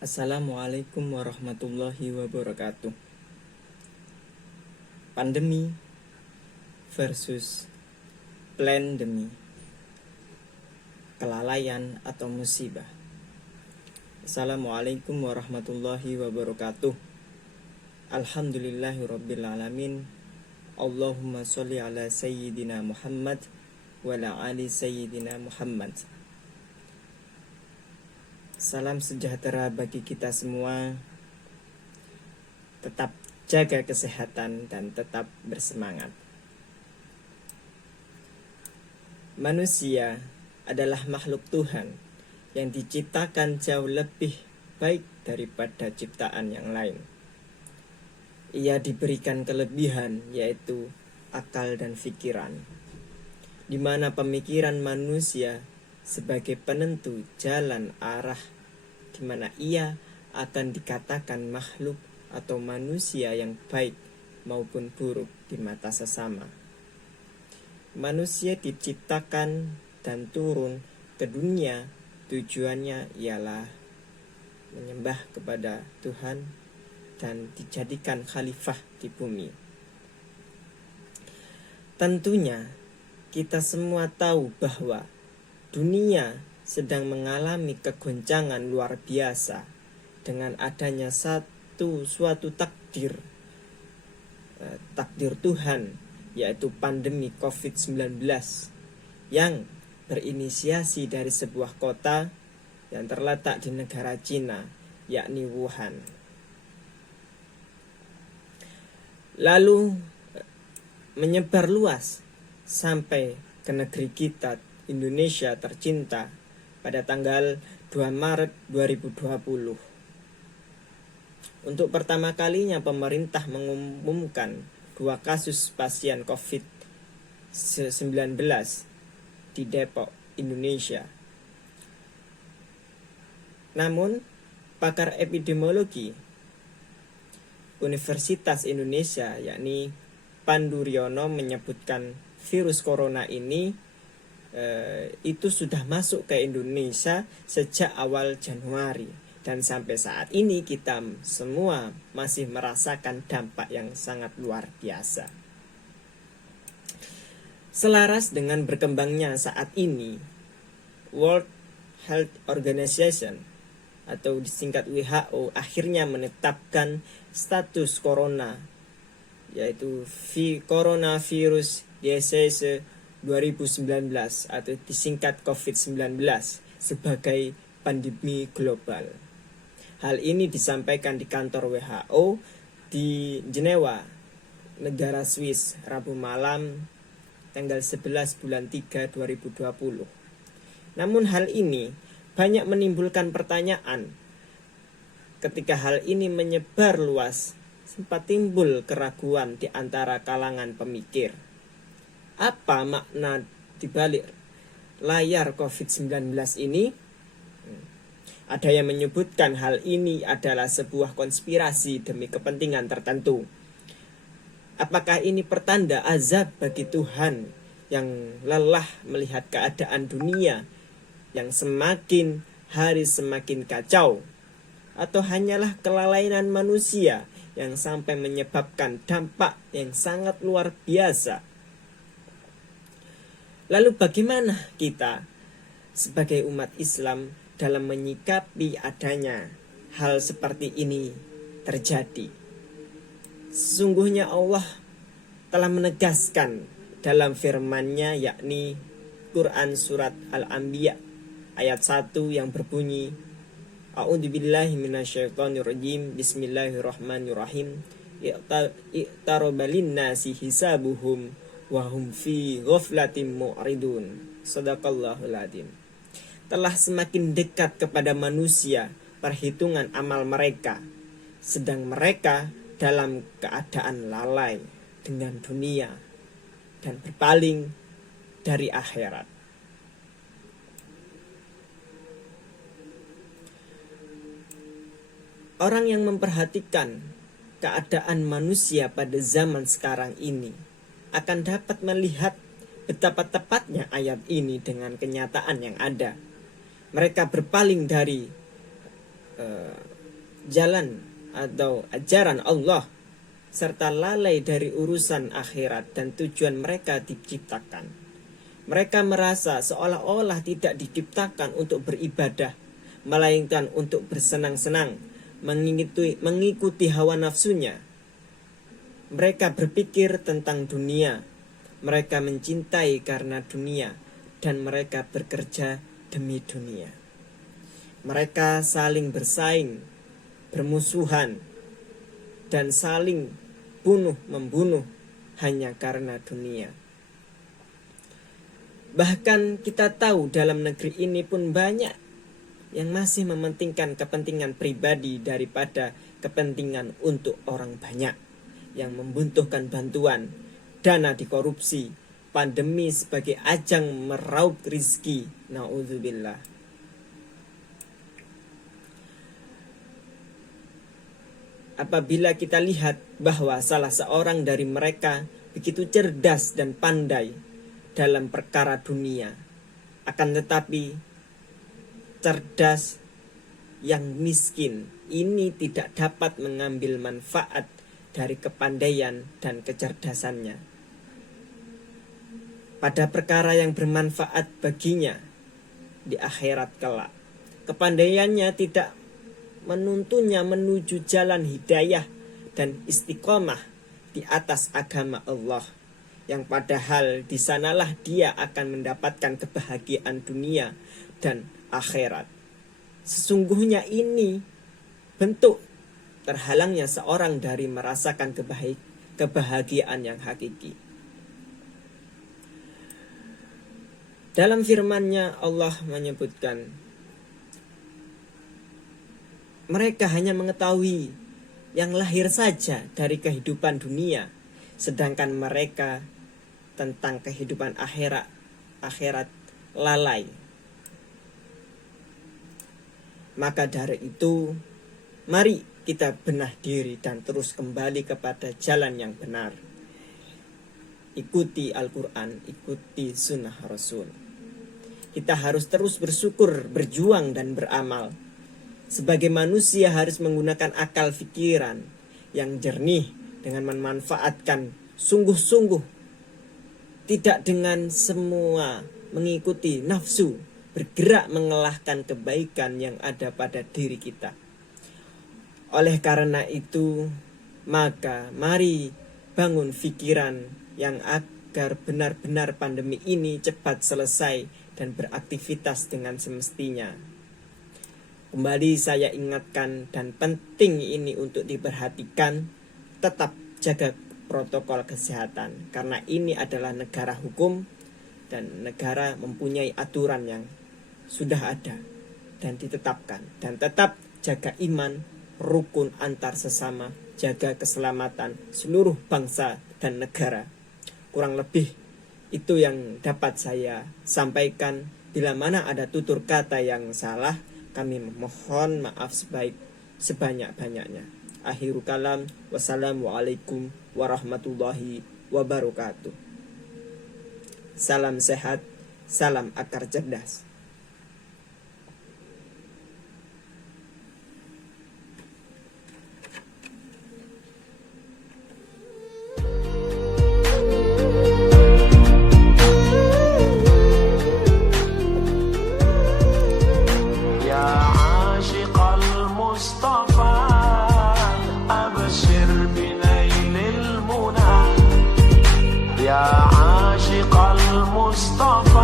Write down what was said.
Assalamualaikum warahmatullahi wabarakatuh. Pandemi versus plandemi, kelalaian atau musibah. Assalamualaikum warahmatullahi wabarakatuh. Alhamdulillahirabbil alamin. Allahumma sholli ala sayyidina Muhammad wa ala ali sayyidina Muhammad. Salam sejahtera bagi kita semua. Tetap jaga kesehatan dan tetap bersemangat. Manusia adalah makhluk Tuhan yang diciptakan jauh lebih baik daripada ciptaan yang lain. Ia diberikan kelebihan, yaitu akal dan pikiran, di mana pemikiran manusia sebagai penentu jalan arah di mana ia akan dikatakan makhluk atau manusia yang baik maupun buruk di mata sesama. Manusia diciptakan dan turun ke dunia, tujuannya ialah menyembah kepada Tuhan dan dijadikan khalifah di bumi. Tentunya kita semua tahu bahwa dunia sedang mengalami kegoncangan luar biasa dengan adanya suatu takdir Tuhan, yaitu pandemi COVID-19 yang berinisiasi dari sebuah kota yang terletak di negara Cina, yakni Wuhan. Lalu menyebar luas sampai ke negeri kita, Indonesia tercinta, pada tanggal 2 Maret 2020. Untuk pertama kalinya pemerintah mengumumkan 2 kasus pasien COVID-19 di Depok, Indonesia. Namun, pakar epidemiologi Universitas Indonesia, yakni Pandu Riono, menyebutkan virus corona ini itu sudah masuk ke Indonesia sejak awal Januari, dan sampai saat ini kita semua masih merasakan dampak yang sangat luar biasa. Selaras dengan berkembangnya saat ini, World Health Organization atau disingkat WHO akhirnya menetapkan status corona, yaitu coronavirus disease 2019 atau disingkat COVID-19 sebagai pandemi global. Hal ini disampaikan di kantor WHO di Jenewa, negara Swiss, Rabu malam tanggal 11 bulan 3 2020. Namun hal ini banyak menimbulkan pertanyaan. Ketika hal ini menyebar luas, sempat timbul keraguan di antara kalangan pemikir. Apa makna dibalik layar COVID-19 ini? Ada yang menyebutkan hal ini adalah sebuah konspirasi demi kepentingan tertentu. Apakah ini pertanda azab bagi Tuhan yang lelah melihat keadaan dunia yang semakin hari semakin kacau? Atau hanyalah kelalaian manusia yang sampai menyebabkan dampak yang sangat luar biasa? Lalu bagaimana kita sebagai umat Islam dalam menyikapi adanya hal seperti ini terjadi? Sesungguhnya Allah telah menegaskan dalam firman-Nya, yakni Quran surat Al-Anbiya ayat 1 yang berbunyi, A'udzubillahi minasyaitonirrajim, Bismillahirrahmanirrahim, Iqtaraba linnasi hisabuhum wahum fi ghaflatin mu'ridun. Shadaqallahul adzim. Telah semakin dekat kepada manusia perhitungan amal mereka, sedang mereka dalam keadaan lalai dengan dunia dan berpaling dari akhirat. Orang yang memperhatikan keadaan manusia pada zaman sekarang ini akan dapat melihat betapa tepatnya ayat ini dengan kenyataan yang ada. Mereka berpaling dari jalan atau ajaran Allah, serta lalai dari urusan akhirat dan tujuan mereka diciptakan. Mereka merasa seolah-olah tidak diciptakan untuk beribadah, melainkan untuk bersenang-senang, mengikuti hawa nafsunya. Mereka berpikir tentang dunia, mereka mencintai karena dunia, dan mereka bekerja demi dunia. Mereka saling bersaing, bermusuhan, dan saling bunuh-membunuh hanya karena dunia. Bahkan kita tahu dalam negeri ini pun banyak yang masih mementingkan kepentingan pribadi daripada kepentingan untuk orang banyak, yang membutuhkan bantuan, dana dikorupsi, pandemi sebagai ajang meraup rizki. Na'udzubillah. Apabila kita lihat bahwa salah seorang dari mereka begitu cerdas dan pandai dalam perkara dunia, akan tetapi cerdas yang miskin ini tidak dapat mengambil manfaat dari kepandaian dan kecerdasannya pada perkara yang bermanfaat baginya di akhirat kelak. Kepandaiannya tidak menuntunnya menuju jalan hidayah dan istiqomah di atas agama Allah, yang padahal di sanalah dia akan mendapatkan kebahagiaan dunia dan akhirat. Sesungguhnya ini bentuk terhalangnya seorang dari merasakan kebahagiaan yang hakiki. Dalam firman-Nya Allah menyebutkan, mereka hanya mengetahui yang lahir saja dari kehidupan dunia, sedangkan mereka tentang kehidupan akhirat lalai. Maka dari itu, mari kita benah diri dan terus kembali kepada jalan yang benar. Ikuti Al-Quran, ikuti sunnah Rasul. Kita harus terus bersyukur, berjuang dan beramal. Sebagai manusia harus menggunakan akal pikiran yang jernih dengan memanfaatkan sungguh-sungguh, tidak dengan semua mengikuti nafsu, bergerak mengalahkan kebaikan yang ada pada diri kita. Oleh karena itu, maka mari bangun pikiran yang agar benar-benar pandemi ini cepat selesai dan beraktivitas dengan semestinya. Kembali saya ingatkan, dan penting ini untuk diperhatikan, tetap jaga protokol kesehatan, karena ini adalah negara hukum dan negara mempunyai aturan yang sudah ada dan ditetapkan. Dan tetap jaga iman, rukun antar sesama, jaga keselamatan seluruh bangsa dan negara. Kurang lebih itu yang dapat saya sampaikan. Bila mana ada tutur kata yang salah, kami memohon maaf sebanyak-banyaknya. Akhirul kalam, wassalamualaikum warahmatullahi wabarakatuh. Salam sehat, salam akar cerdas. يا عاشق المصطفى